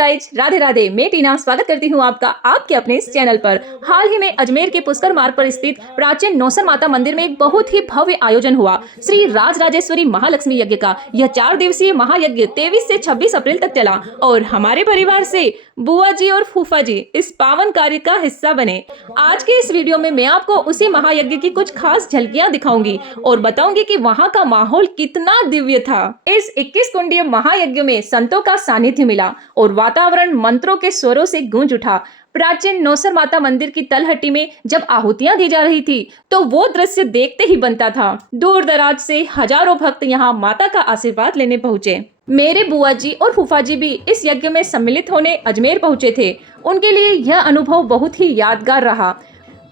Guys, Radhe Radhe. मैं टीना स्वागत करती हूँ आपका आपके अपने इस चैनल पर। हाल ही में अजमेर के पुष्कर मार्ग पर स्थित प्राचीन नौसर माता मंदिर में एक बहुत ही भव्य आयोजन हुआ। श्री राजराजेश्वरी महालक्ष्मी यज्ञ का यह 4 दिवसीय महायज्ञ 23 से 26 अप्रैल तक चला और हमारे परिवार से बुआ जी और फूफा जी इस पावन कार्य का हिस्सा बने। आज के इस वीडियो में मैं आपको उसी महायज्ञ की कुछ खास झलकियां दिखाऊंगी और बताऊंगी कि वहां का माहौल कितना दिव्य था। इस 21 कुंडीय महायज्ञ में संतों का सानिध्य मिला और वातावरण मंत्रों के स्वरों से गूंज उठा। प्राचीन नौसर माता मंदिर की तलहटी में जब आहुतियां दी जा रही थी तो वो दृश्य देखते ही बनता था। दूर दराज से हजारों भक्त यहाँ माता का आशीर्वाद लेने पहुँचे। मेरे बुआ जी और फूफा जी भी इस यज्ञ में सम्मिलित होने अजमेर पहुँचे थे। उनके लिए यह अनुभव बहुत ही यादगार रहा।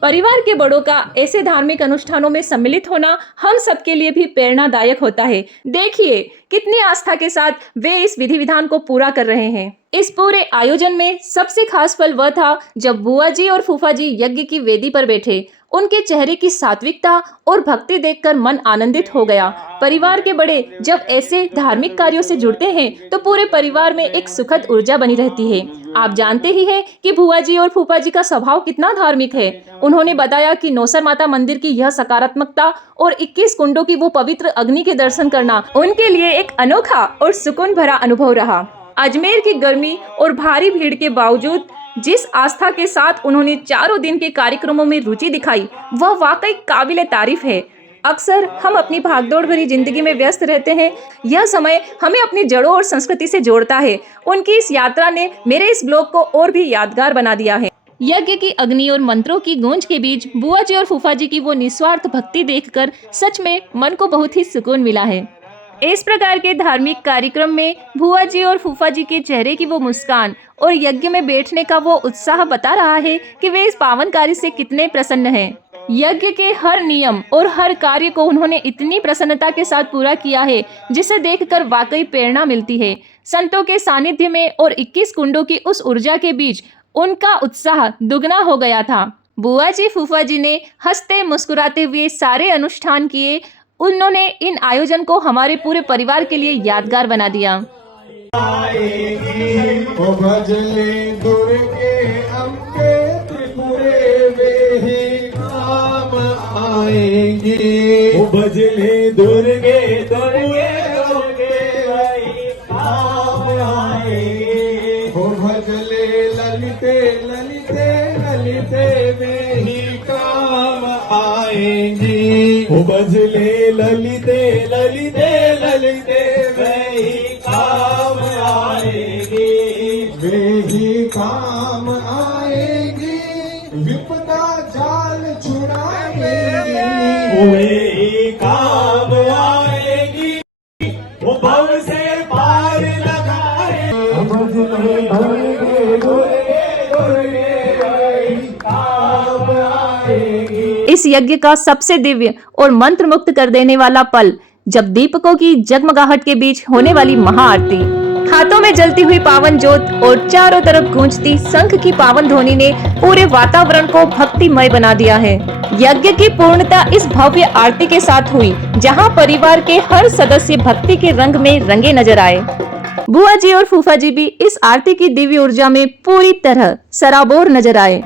परिवार के बड़ों का ऐसे धार्मिक अनुष्ठानों में सम्मिलित होना हम सबके लिए भी प्रेरणादायक होता है। देखिए कितनी आस्था के साथ वे इस विधि विधान को पूरा कर रहे हैं। इस पूरे आयोजन में सबसे खास पल वह था जब बुआ जी और फूफा जी यज्ञ की वेदी पर बैठे। उनके चेहरे की सात्विकता और भक्ति देखकर मन आनंदित हो गया। परिवार के बड़े जब ऐसे धार्मिक कार्यों से जुड़ते हैं तो पूरे परिवार में एक सुखद ऊर्जा बनी रहती है। आप जानते ही हैं कि बुआ जी और फूफा जी का स्वभाव कितना धार्मिक है। उन्होंने बताया कि नौसर माता मंदिर की यह सकारात्मकता और 21 कुंडों की वो पवित्र अग्नि के दर्शन करना उनके लिए एक अनोखा और सुकून भरा अनुभव रहा। अजमेर की गर्मी और भारी भीड़ के बावजूद जिस आस्था के साथ उन्होंने 4 दिन के कार्यक्रमों में रुचि दिखाई वह वाकई काबिले तारीफ है। अक्सर हम अपनी भागदौड़ भरी जिंदगी में व्यस्त रहते हैं। यह समय हमें अपनी जड़ों और संस्कृति से जोड़ता है। उनकी इस यात्रा ने मेरे इस ब्लॉग को और भी यादगार बना दिया है। यज्ञ की अग्नि और मंत्रों की गूंज के बीच बुआ जी और फूफा जी की वो निस्वार्थ भक्ति देखकर सच में मन को बहुत ही सुकून मिला है। इस प्रकार के धार्मिक कार्यक्रम में बुआ जी और फूफा जी के चेहरे की वो मुस्कान और यज्ञ में बैठने का वो उत्साह बता रहा है कि वे इस पावन कार्य से कितने प्रसन्न हैं। यज्ञ के हर नियम और हर कार्य को उन्होंने इतनी प्रसन्नता के साथ पूरा किया है जिसे देखकर वाकई प्रेरणा मिलती है। संतों के सानिध्य में और 21 कुंडों की उस ऊर्जा के बीच उनका उत्साह दुगना हो गया था। बुआ जी फूफा जी ने हंसते मुस्कुराते हुए सारे अनुष्ठान किए। उन्होंने इन आयोजन को हमारे पूरे परिवार के लिए यादगार बना दिया। भजले दुर्गे अम्बे त्रिपुरे वे काम आएंगे। भजले दुर्गे दुर्गे काम आएंगे। भजले ललिते ललिते ललिते में ही काम आएंगे। भजले ललिते ललिते ललिते में ही काम आएगी। वे ही काम आएगी। विपदा जाल छुड़ाएगी। वे ही काम आएगी। वो भव से पार लगाए। भजले दुर्गे दुर्गे दुर्गे काम आएगी। इस यज्ञ का सबसे दिव्य और मंत्र मुक्त कर देने वाला पल जब दीपकों की जगमगाहट के बीच होने वाली महाआरती, हाथों में जलती हुई पावन ज्योत और चारों तरफ गूंजती शंख की पावन ध्वनि ने पूरे वातावरण को भक्तिमय बना दिया है। यज्ञ की पूर्णता इस भव्य आरती के साथ हुई जहां परिवार के हर सदस्य भक्ति के रंग में रंगे नजर आए। बुआ जी और फूफा जी भी इस आरती की दिव्य ऊर्जा में पूरी तरह सराबोर नजर आए।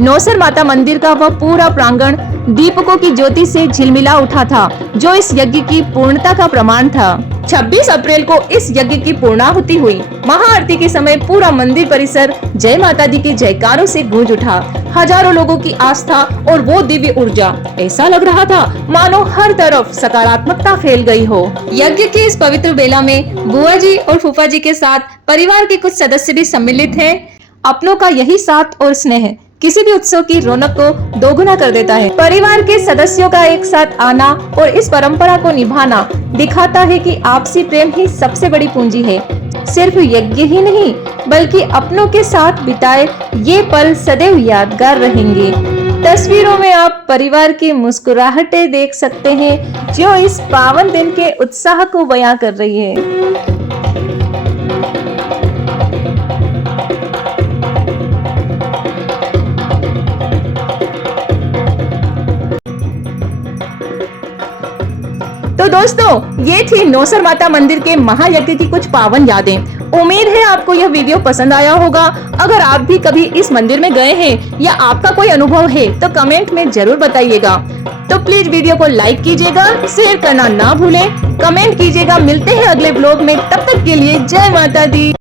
नौसर माता मंदिर का वह पूरा प्रांगण दीपकों की ज्योति से झिलमिला उठा था जो इस यज्ञ की पूर्णता का प्रमाण था। 26 अप्रैल को इस यज्ञ की पूर्णाहुति हुई। महाआरती के समय पूरा मंदिर परिसर जय माता दी के जयकारों से गूंज उठा। हजारों लोगों की आस्था और वो दिव्य ऊर्जा, ऐसा लग रहा था मानो हर तरफ सकारात्मकता फैल गई हो। यज्ञ की इस पवित्र बेला में बुआ जी और फूफा जी के साथ परिवार के कुछ सदस्य भी सम्मिलित हैं। अपनों का यही साथ और स्नेह किसी भी उत्सव की रौनक को दोगुना कर देता है। परिवार के सदस्यों का एक साथ आना और इस परंपरा को निभाना दिखाता है कि आपसी प्रेम ही सबसे बड़ी पूंजी है। सिर्फ यज्ञ ही नहीं बल्कि अपनों के साथ बिताए ये पल सदैव यादगार रहेंगे। तस्वीरों में आप परिवार की मुस्कुराहटें देख सकते हैं जो इस पावन दिन के उत्साह को बयां कर रही है। तो दोस्तों ये थी नौसर माता मंदिर के महायज्ञ की कुछ पावन यादें। उम्मीद है आपको यह वीडियो पसंद आया होगा। अगर आप भी कभी इस मंदिर में गए हैं या आपका कोई अनुभव है तो कमेंट में जरूर बताइएगा। तो प्लीज वीडियो को लाइक कीजिएगा, शेयर करना ना भूलें, कमेंट कीजिएगा। मिलते हैं अगले ब्लॉग में, तब तक के लिए जय माता दी।